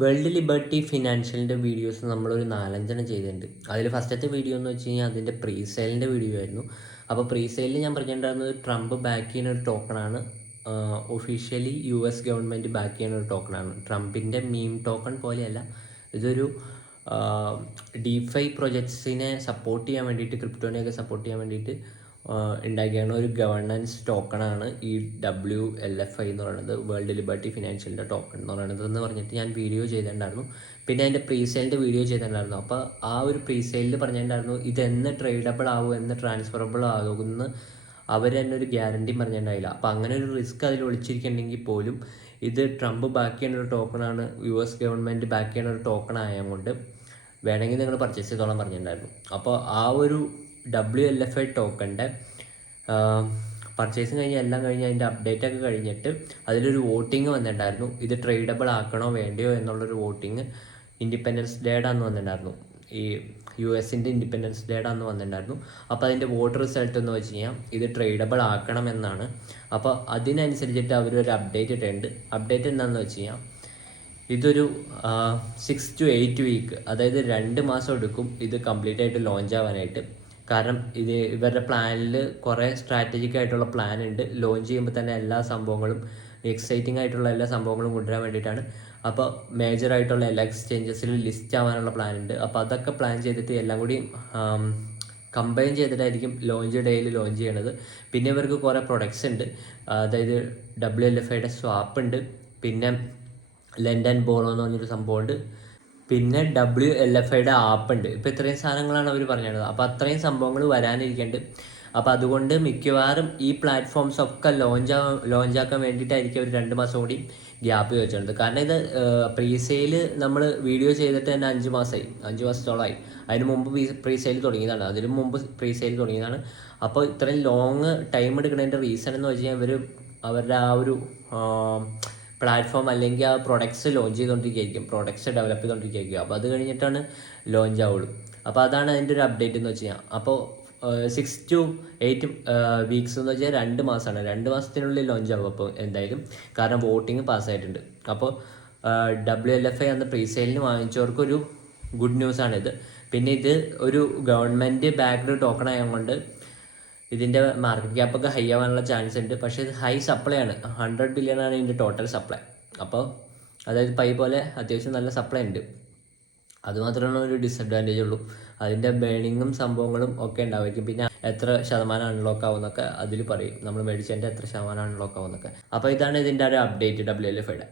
World liberty ഫിനാൻഷ്യലിൻ്റെ videos നമ്മളൊരു 4-5 ചെയ്തിട്ടുണ്ട്. അതിൽ ഫസ്റ്റത്തെ വീഡിയോ എന്ന് വെച്ച് കഴിഞ്ഞാൽ അതിൻ്റെ പ്രീസെയിലിൻ്റെ വീഡിയോ ആയിരുന്നു. അപ്പോൾ പ്രീസെയിലിൽ ഞാൻ പറഞ്ഞിട്ടുണ്ടായിരുന്നത് ട്രംപ് ബാക്ക് ചെയ്യുന്ന ഒരു ടോക്കണാണ്. ഒഫീഷ്യലി US ഗവൺമെൻറ് ബാക്ക് ചെയ്യുന്ന ഒരു ടോക്കണാണ്. ട്രംപിൻ്റെ മീം ടോക്കൺ പോലെയല്ല, ഇതൊരു DeFi പ്രൊജക്ട്സിനെ സപ്പോർട്ട് ചെയ്യാൻ വേണ്ടിയിട്ട്, ക്രിപ്റ്റോനെയൊക്കെ സപ്പോർട്ട് ചെയ്യാൻ വേണ്ടിയിട്ട് ഉണ്ടാക്കിയാണ് ഒരു ഗവർണൻസ് ടോക്കണാണ് ഈ WLFI എന്ന് പറയുന്നത്, വേൾഡ് ലിബർട്ടി ഫിനാൻഷ്യലിൻ്റെ ടോക്കൺ എന്ന് പറയുന്നത് എന്ന് പറഞ്ഞിട്ട് ഞാൻ വീഡിയോ ചെയ്തിട്ടുണ്ടായിരുന്നു. പിന്നെ അതിൻ്റെ പ്രീസെയിലിൻ്റെ വീഡിയോ ചെയ്തിട്ടുണ്ടായിരുന്നു. അപ്പോൾ ആ ഒരു പ്രീസെയിലിൽ പറഞ്ഞിട്ടുണ്ടായിരുന്നു ഇതെന്ന് ട്രേഡബിൾ ആവും, എന്ന് ട്രാൻസ്ഫറബിൾ ആകുമെന്ന് അവർ തന്നെ ഒരു ഗ്യാരണ്ടി പറഞ്ഞിട്ടുണ്ടായില്ല. അപ്പോൾ അങ്ങനെ ഒരു റിസ്ക് അതിൽ ഒളിച്ചിരിക്കുന്നുണ്ടെങ്കിൽ പോലും ഇത് ട്രംപ് ബാക്ക് ചെയ്യുന്ന ഒരു ടോക്കണാണ്, US ഗവൺമെൻറ് ബാക്ക് ചെയ്യുന്ന ഒരു ടോക്കൺ ആയതുകൊണ്ട് വേണമെങ്കിൽ നിങ്ങൾ പർച്ചേസ് ചെയ്തോളാൻ പറഞ്ഞിട്ടുണ്ടായിരുന്നു. അപ്പോൾ ആ ഒരു WLFI ടോക്കണിൻ്റെ പർച്ചേസിങ് കഴിഞ്ഞ് എല്ലാം കഴിഞ്ഞ് അതിൻ്റെ അപ്ഡേറ്റ് ഒക്കെ കഴിഞ്ഞിട്ട് അതിലൊരു വോട്ടിങ് വന്നിട്ടുണ്ടായിരുന്നു. ഇത് ട്രേഡബിൾ ആക്കണോ വേണ്ടയോ എന്നുള്ളൊരു വോട്ടിങ് ഇൻഡിപെൻഡൻസ് ഡേയുടെ അന്ന് വന്നിട്ടുണ്ടായിരുന്നു. ഈ US-ൻ്റെ ഇൻഡിപെൻഡൻസ് ഡേയുടെ അന്ന് വന്നിട്ടുണ്ടായിരുന്നു. അപ്പോൾ അതിൻ്റെ വോട്ട് റിസൾട്ട് എന്ന് വെച്ച് കഴിഞ്ഞാൽ ഇത് ട്രേഡബിൾ ആക്കണമെന്നാണ്. അപ്പോൾ അതിനനുസരിച്ചിട്ട് അവരൊരു അപ്ഡേറ്റ് ഇട്ടിട്ടുണ്ട്. അപ്ഡേറ്റ് എന്താണെന്ന് വെച്ച് കഴിഞ്ഞാൽ ഇതൊരു 6 to 8 വീക്ക്, അതായത് 2 മാസം എടുക്കും ഇത് കംപ്ലീറ്റ് ആയിട്ട് ലോഞ്ച് ആവാനായിട്ട്. കാരണം ഇത് ഇവരുടെ പ്ലാനിൽ കുറേ സ്ട്രാറ്റജിക് ആയിട്ടുള്ള പ്ലാൻ ഉണ്ട്. ലോഞ്ച് ചെയ്യുമ്പോൾ തന്നെ എല്ലാ സംഭവങ്ങളും, എക്സൈറ്റിംഗ് ആയിട്ടുള്ള എല്ലാ സംഭവങ്ങളും കൊണ്ടുവരാൻ വേണ്ടിയിട്ടാണ്. അപ്പോൾ മേജറായിട്ടുള്ള എല്ലാ എക്സ്ചേഞ്ചസിലും ലിസ്റ്റ് ആവാനുള്ള പ്ലാൻ ഉണ്ട്. അപ്പോൾ അതൊക്കെ പ്ലാൻ ചെയ്തിട്ട് എല്ലാം കൂടി കമ്പൈൻ ചെയ്തിട്ടായിരിക്കും ലോഞ്ച് ഡേയിൽ ലോഞ്ച് ചെയ്യണത്. പിന്നെ ഇവർക്ക് കുറേ പ്രൊഡക്ട്സ് ഉണ്ട്, അതായത് WLFIയുടെ സ്വാപ്പ് ഉണ്ട്, പിന്നെ ലെൻഡ് ആൻഡ് ബോറോ എന്ന് പറഞ്ഞൊരു സംഭവമുണ്ട്, പിന്നെ WLFIയുടെ ആപ്പ് ഉണ്ട്. ഇപ്പോൾ ഇത്രയും സാധനങ്ങളാണ് അവർ പറഞ്ഞത്. അപ്പോൾ അത്രയും സംഭവങ്ങൾ വരാനിരിക്കുന്നുണ്ട്. അപ്പോൾ അതുകൊണ്ട് മിക്കവാറും ഈ പ്ലാറ്റ്ഫോംസ് ഒക്കെ ലോഞ്ചാക്കാൻ വേണ്ടിയിട്ടായിരിക്കും അവർ 2 മാസം കൂടി ഗ്യാപ്പ് വെച്ചിട്ടുണ്ട്. കാരണം ഇത് പ്രീസെയിൽ നമ്മൾ വീഡിയോ ചെയ്തിട്ട് തന്നെ 5 മാസമായി, 5 മാസത്തോളമായി. അതിന് മുമ്പ് പ്രീസെയിൽ തുടങ്ങിയതാണ്, അതിന് മുമ്പ് പ്രീസെയിൽ തുടങ്ങിയതാണ്. അപ്പോൾ ഇത്രയും ലോങ് ടൈം എടുക്കുന്നതിൻ്റെ റീസൺ എന്ന് വെച്ച് കഴിഞ്ഞാൽ അവരുടെ ആ ഒരു പ്ലാറ്റ്ഫോം അല്ലെങ്കിൽ ആ പ്രൊഡക്ട്സ് ലോഞ്ച് ചെയ്തുകൊണ്ടിരിക്കുകയായിരിക്കും, പ്രൊഡക്ട്സ് ഡെവലപ്പ് ചെയ്തുകൊണ്ടിരിക്കുകയായിരിക്കും. അപ്പോൾ അത് കഴിഞ്ഞിട്ടാണ് ലോഞ്ച് ആവുള്ളൂ. അപ്പോൾ അതാണ് അതിൻ്റെ ഒരു അപ്ഡേറ്റ് എന്ന് വെച്ച് കഴിഞ്ഞാൽ. അപ്പോൾ 6 to 8 വീക്സ് എന്ന് വെച്ചാൽ 2 മാസമാണ്. 2 മാസത്തിനുള്ളിൽ ലോഞ്ച് ആവും അപ്പോൾ എന്തായാലും, കാരണം വോട്ടിങ് പാസ്സായിട്ടുണ്ട്. അപ്പോൾ WLFI അന്ന് പ്രീസെയിലിന് വാങ്ങിച്ചവർക്കൊരു ഗുഡ് ന്യൂസാണിത്. പിന്നെ ഇത് ഒരു ഗവൺമെൻറ് ബാക്ക്ഡ് ടോക്കൺ ആയതുകൊണ്ട് ഇതിൻ്റെ മാർക്കറ്റ് ക്യാപ്പൊക്കെ ഹൈ ആവാനുള്ള ചാൻസ് ഉണ്ട്. പക്ഷേ ഇത് ഹൈ സപ്ലൈ ആണ്, 100 ബില്യൺ ആണ് ഇതിൻ്റെ ടോട്ടൽ സപ്ലൈ. അപ്പോൾ അതായത് പൈ പോലെ അത്യാവശ്യം നല്ല സപ്ലൈ ഉണ്ട്. അതുമാത്രമാണ് ഒരു ഡിസഡ്വാൻറ്റേജ് ഉള്ളൂ. അതിൻ്റെ ബേണിങ്ങും സംഭവങ്ങളും ഒക്കെ ഉണ്ടാവുമായിരിക്കും. പിന്നെ എത്ര ശതമാനം അൺലോക്ക് ആവുമെന്നൊക്കെ അതിൽ പറയും, നമ്മൾ മേടിച്ചതിൻ്റെ എത്ര ശതമാനം അൺലോക്ക് ആവുമെന്നൊക്കെ. അപ്പോൾ ഇതാണ് ഇതിൻ്റെ ഒരു അപ്ഡേറ്റ് WLFIയുടെ.